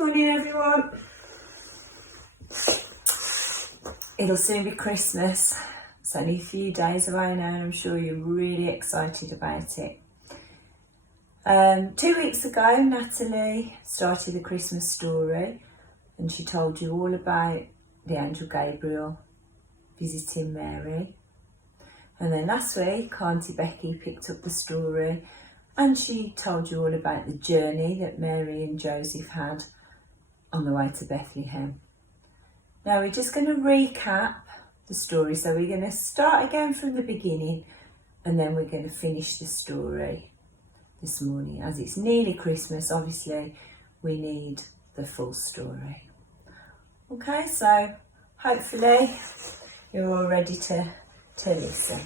Morning everyone. It'll soon be Christmas. It's only a few days away now and I'm sure you're really excited about it. 2 weeks ago Natalie started the Christmas story and she told you all about the angel Gabriel visiting Mary. And then last week Auntie Becky picked up the story and she told you all about the journey that Mary and Joseph had on the way to Bethlehem. Now we're just going to recap the story, so we're going to start again from the beginning and then we're going to finish the story this morning. As it's nearly Christmas, obviously we need the full story. Okay, so hopefully you're all ready to listen.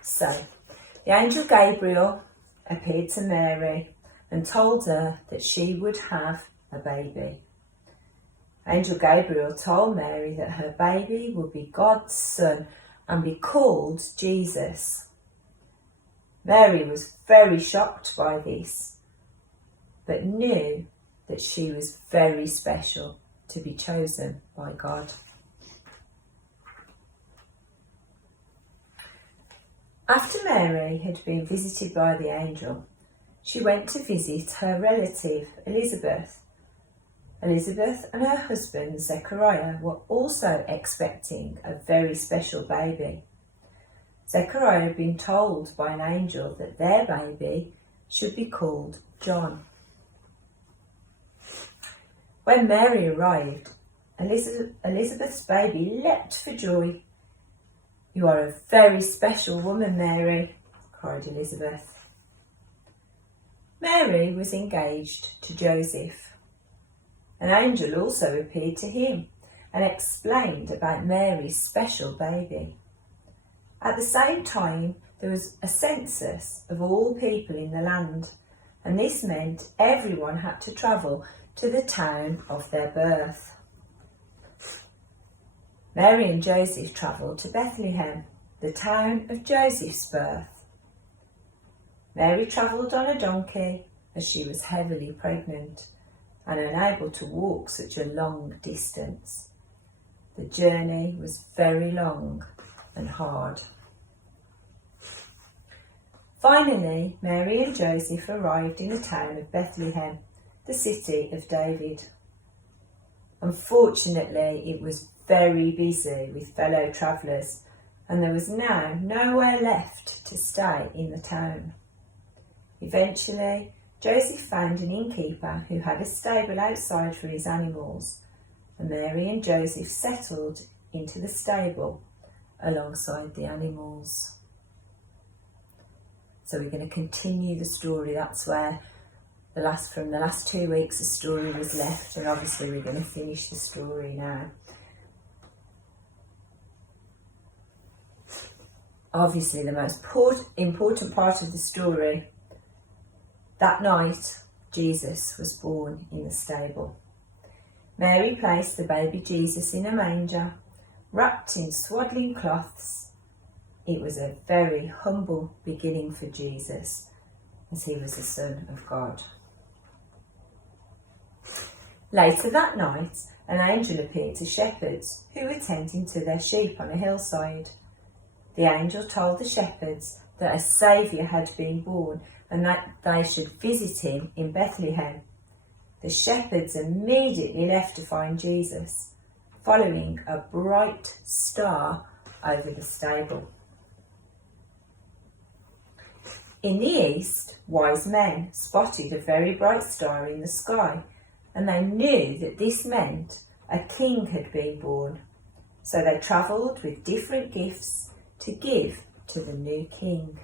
So, the angel Gabriel appeared to Mary and told her that she would have a baby. Angel Gabriel told Mary that her baby would be God's son and be called Jesus. Mary was very shocked by this, but knew that she was very special to be chosen by God. After Mary had been visited by the angel, she went to visit her relative Elizabeth. Elizabeth and her husband Zechariah were also expecting a very special baby. Zechariah had been told by an angel that their baby should be called John. When Mary arrived, Elizabeth's baby leapt for joy. "You are a very special woman, Mary," cried Elizabeth. Mary was engaged to Joseph. An angel also appeared to him and explained about Mary's special baby. At the same time, there was a census of all people in the land, and this meant everyone had to travel to the town of their birth. Mary and Joseph travelled to Bethlehem, the town of Joseph's birth. Mary travelled on a donkey as she was heavily pregnant and unable to walk such a long distance. The journey was very long and hard. Finally, Mary and Joseph arrived in the town of Bethlehem, the city of David. Unfortunately, it was very busy with fellow travellers and there was now nowhere left to stay in the town. Eventually, Joseph found an innkeeper who had a stable outside for his animals, and Mary and Joseph settled into the stable alongside the animals. So we're going to continue the story. That's where from the last 2 weeks the story was left, and obviously we're going to finish the story now. Obviously the most important part of the story, that night Jesus was born in the stable. Mary placed the baby Jesus in a manger, wrapped in swaddling cloths. It was a very humble beginning for Jesus, as he was the Son of God. Later that night, an angel appeared to shepherds who were tending to their sheep on a hillside. The angel told the shepherds that a Saviour had been born and that they should visit him in Bethlehem. The shepherds immediately left to find Jesus, following a bright star over the stable. In the east, wise men spotted a very bright star in the sky, and they knew that this meant a king had been born. So they travelled with different gifts to give to the new king.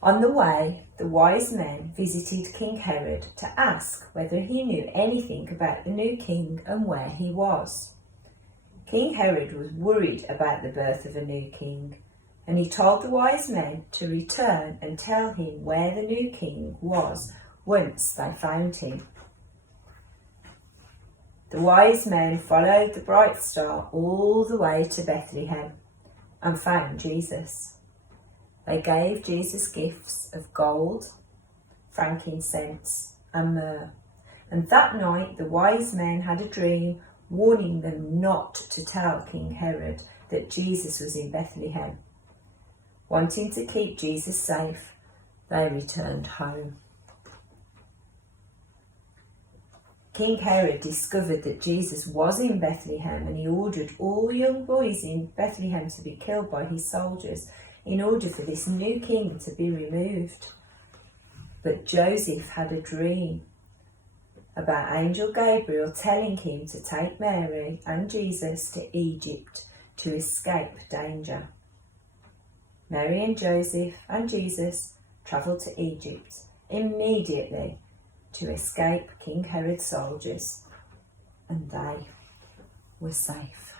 On the way, the wise men visited King Herod to ask whether he knew anything about the new king and where he was. King Herod was worried about the birth of a new king, and he told the wise men to return and tell him where the new king was once they found him. The wise men followed the bright star all the way to Bethlehem and found Jesus. They gave Jesus gifts of gold, frankincense and myrrh. And that night the wise men had a dream, warning them not to tell King Herod that Jesus was in Bethlehem. Wanting to keep Jesus safe, they returned home. King Herod discovered that Jesus was in Bethlehem, and he ordered all young boys in Bethlehem to be killed by his soldiers in order for this new king to be removed. But Joseph had a dream about Angel Gabriel telling him to take Mary and Jesus to Egypt to escape danger. Mary and Joseph and Jesus travelled to Egypt immediately to escape King Herod's soldiers, and they were safe.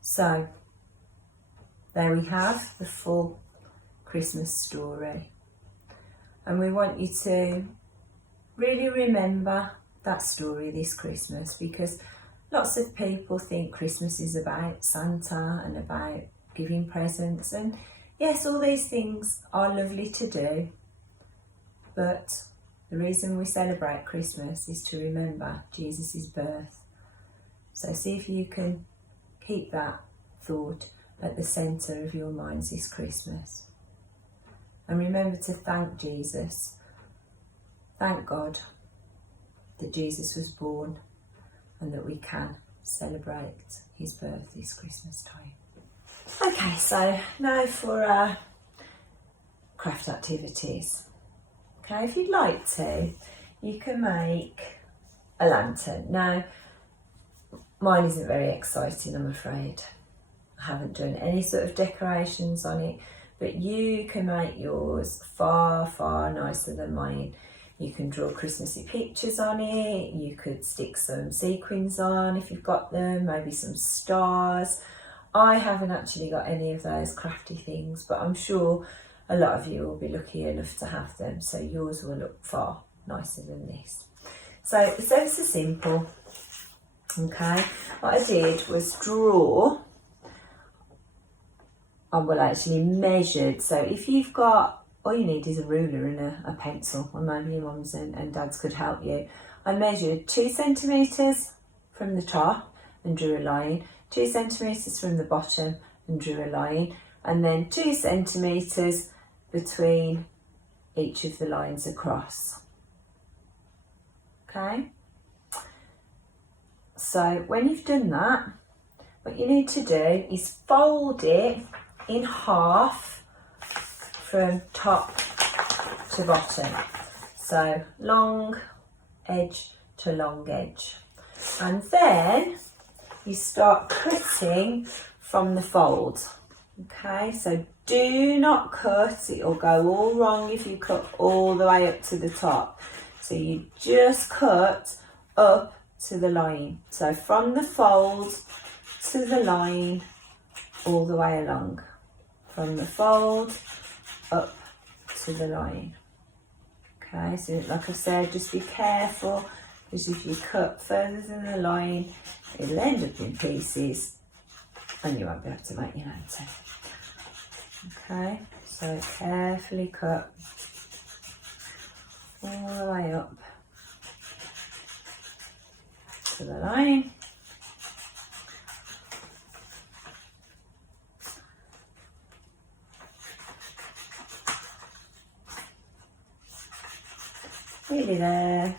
So, there we have the full Christmas story. And we want you to really remember that story this Christmas, because lots of people think Christmas is about Santa and about giving presents, and yes, all these things are lovely to do, but the reason we celebrate Christmas is to remember Jesus' birth. So see if you can keep that thought at the centre of your minds this Christmas. And remember to thank Jesus. Thank God that Jesus was born and that we can celebrate his birth this Christmas time. Okay, so now for our craft activities. Okay, if you'd like to, you can make a lantern. Now, mine isn't very exciting, I'm afraid. I haven't done any sort of decorations on it, but you can make yours far, far nicer than mine. You can draw Christmassy pictures on it, you could stick some sequins on if you've got them, maybe some stars. I haven't actually got any of those crafty things, but I'm sure a lot of you will be lucky enough to have them, so yours will look far nicer than this. So it's ever so simple. Okay, what I did was draw, actually measured. So if you've got, all you need is a ruler and a pencil, or maybe your mums and dads could help you. I measured 2 centimetres from the top and drew a line, 2 centimetres from the bottom and drew a line, and then 2 centimetres between each of the lines across. Okay, so when you've done that, what you need to do is fold it in half from top to bottom. So long edge to long edge. And then you start cutting from the fold. Okay, so do not cut, it'll go all wrong if you cut all the way up to the top. So you just cut up to the line. So from the fold to the line, all the way along. From the fold up to the line. Okay, so like I said, just be careful, because if you cut further than the line, it'll end up in pieces and you won't be able to make your lantern. Okay, so carefully cut all the way up to the line. Really there.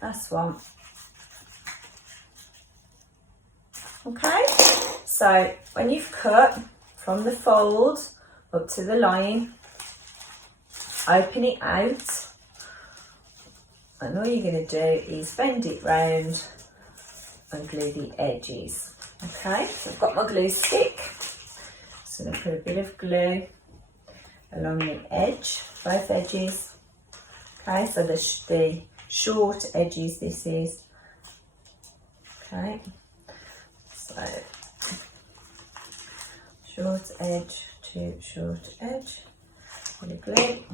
That's one. Okay, so when you've cut from the fold up to the line, open it out, and all you're going to do is bend it round and glue the edges. Okay, so I've got my glue stick, so I'm going to put a bit of glue along the edge, both edges. Okay, so the short edges this is. Okay, so short edge to short edge, bit of glue.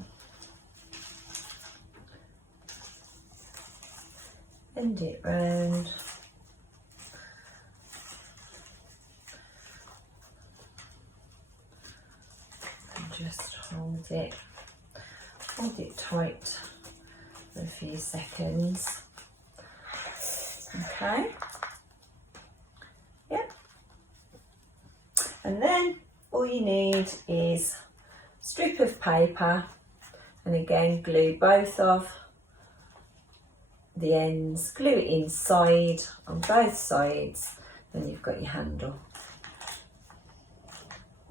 bend it round. And just hold it tight for a few seconds. Okay. Yep. And then all you need is a strip of paper, and again glue both of the ends, glue it inside on both sides, then you've got your handle.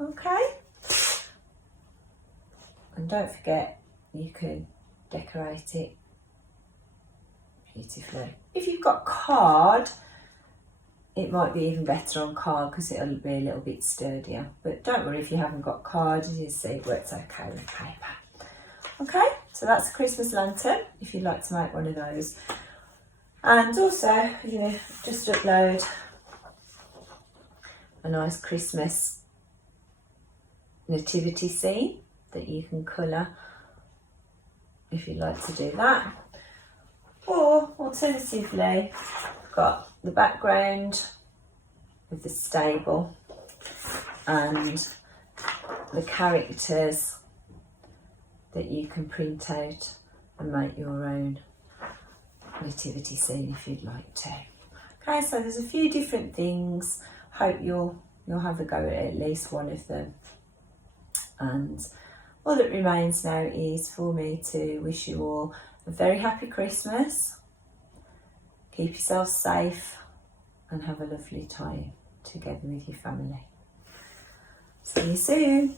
Okay. And don't forget, you can decorate it beautifully. If you've got card, it might be even better on card because it'll be a little bit sturdier. But don't worry if you haven't got card, as you see, it works okay with paper. Okay, so that's a Christmas lantern, if you'd like to make one of those. And also, just upload a nice Christmas nativity scene that you can colour if you'd like to do that. Or alternatively, I've got the background of the stable and the characters that you can print out and make your own nativity scene if you'd like to. Okay, so there's a few different things. Hope you'll have a go at least one of them. And all that remains now is for me to wish you all a very happy Christmas. Keep yourselves safe and have a lovely time together with your family. See you soon.